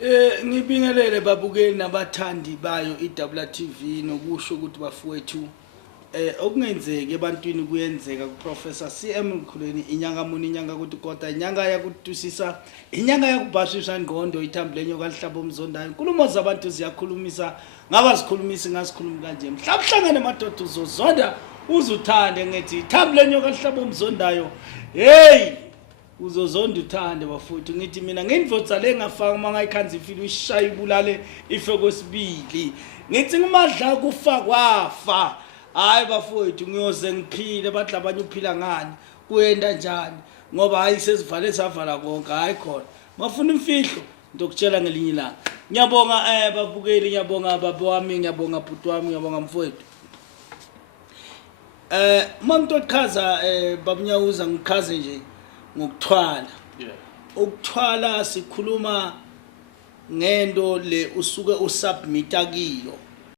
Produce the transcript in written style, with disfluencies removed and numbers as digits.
Ngibingelele babukeli nabathandi bayo iWTV nokusho ukuthi bafowethu okungenzeki ebantwini kuyenzeka kuProfessor CM Mkhulweni inyanga muni inyanga ukuthi kodwa inyanga yakutusisa inyanga yakubhashisa ingqondo ithambile nyoka lihlabo umzondayo inkulumo zabantu ziyakhulumisa ngabazikhulumisi ngasikhulumi kanje mhlawumhlangane amadoda uzozonda uzuthande ngithi ithambile nyoka lihlabo umzondayo hey uzozonda uthande bafowethu ngithi mina ngendvodza lengafaka mangayikhanza ifile uyishaya ibulale ife kwesibili ngithi ngumadla kufa kwafa hayi bafowethu ngiyoze ngiphile bathi labanye uphila ngani kuyenda njani ngoba hayi sesivale savala konke hayi khona mafuna imfihlo ndokutshela ngelinye ilanga ngiyabonga babukeli ngiyabonga baba wami ngiyabonga bhuti wami ngiyabonga mfowethu mangitochaza babunyawuza ngikhaze nje ngokuthwala ukuthwala sikhuluma ngento le usuke usubmita kiyo